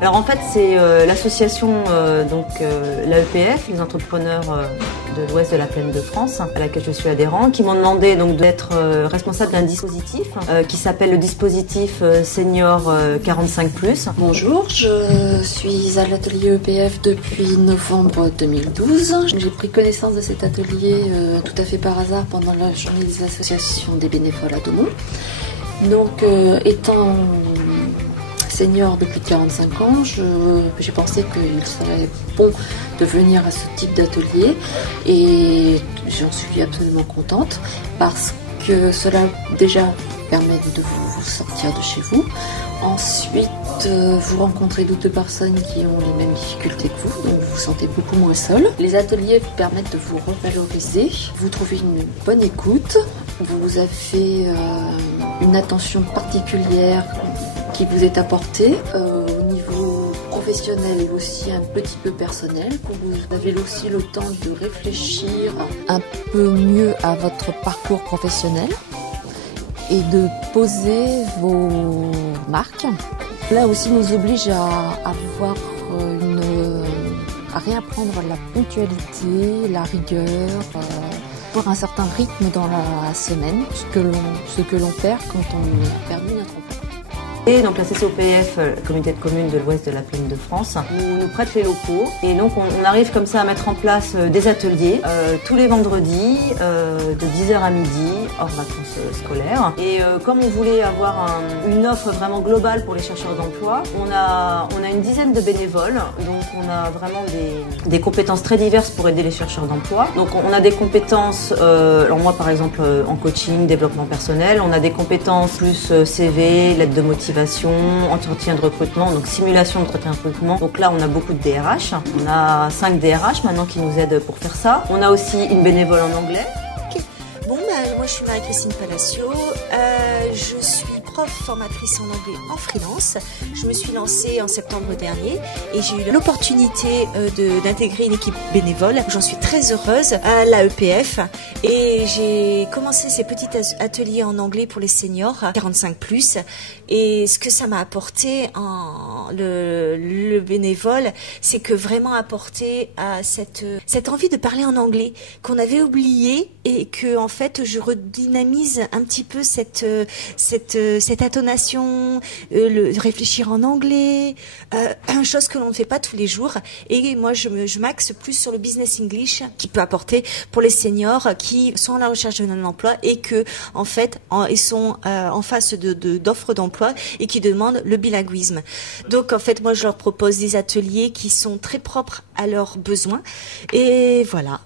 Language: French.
Alors en fait, c'est l'association l'AEPF, les entrepreneurs de l'Ouest de la Plaine de France, à laquelle je suis adhérent, qui m'ont demandé donc d'être responsable d'un dispositif qui s'appelle le dispositif Senior 45+. Bonjour, je suis à l'atelier EPF depuis novembre 2012. J'ai pris connaissance de cet atelier tout à fait par hasard pendant la journée des associations des bénévoles à Daumont. Donc, étant senior depuis 45 ans, j'ai pensé qu'il serait bon de venir à ce type d'atelier et j'en suis absolument contente parce que cela déjà permet de vous sortir de chez vous. Ensuite, vous rencontrez d'autres personnes qui ont les mêmes difficultés que vous, donc vous vous sentez beaucoup moins seul. Les ateliers vous permettent de vous revaloriser, vous trouvez une bonne écoute, vous avez une attention particulière qui vous est apportée au niveau professionnel et aussi un petit peu personnel, que vous avez aussi le temps de réfléchir un peu mieux à votre parcours professionnel et de poser vos marques. Là aussi nous oblige à avoir à réapprendre la ponctualité, la rigueur, avoir un certain rythme dans la semaine, ce que l'on perd quand on a perdu notre emploi. Et donc la CCOPF, la communauté de communes de l'Ouest de la Plaine de France, nous prête les locaux et donc on arrive comme ça à mettre en place des ateliers tous les vendredis de 10h à midi, hors vacances scolaires. Et comme on voulait avoir une offre vraiment globale pour les chercheurs d'emploi, on a une dizaine de bénévoles, donc on a vraiment des compétences très diverses pour aider les chercheurs d'emploi. Donc on a des compétences, alors moi par exemple en coaching, développement personnel, on a des compétences plus CV, lettre de motivation, entretien de recrutement, donc simulation d'entretien de recrutement. Donc là, on a beaucoup de DRH. On a 5 DRH maintenant qui nous aident pour faire ça. On a aussi une bénévole en anglais. Okay. Bon, moi je suis Marie-Christine Palacio. Je suis prof formatrice en anglais en freelance. Je me suis lancée en septembre dernier et j'ai eu l'opportunité d'intégrer une équipe bénévole. J'en suis très heureuse à l'AEPF et j'ai commencé ces petits ateliers en anglais pour les seniors 45+. Et ce que ça m'a apporté le bénévole, c'est que vraiment apporté à cette envie de parler en anglais qu'on avait oublié et que en fait je redynamise un petit peu cette intonation, le réfléchir en anglais, chose que l'on ne fait pas tous les jours. Et moi je m'axe plus sur le business English qui peut apporter pour les seniors qui sont à la recherche d'un emploi et que en fait ils sont en face d'offres d'emploi et qui demandent le bilinguisme. Donc en fait moi je leur propose des ateliers qui sont très propres à leurs besoins et voilà.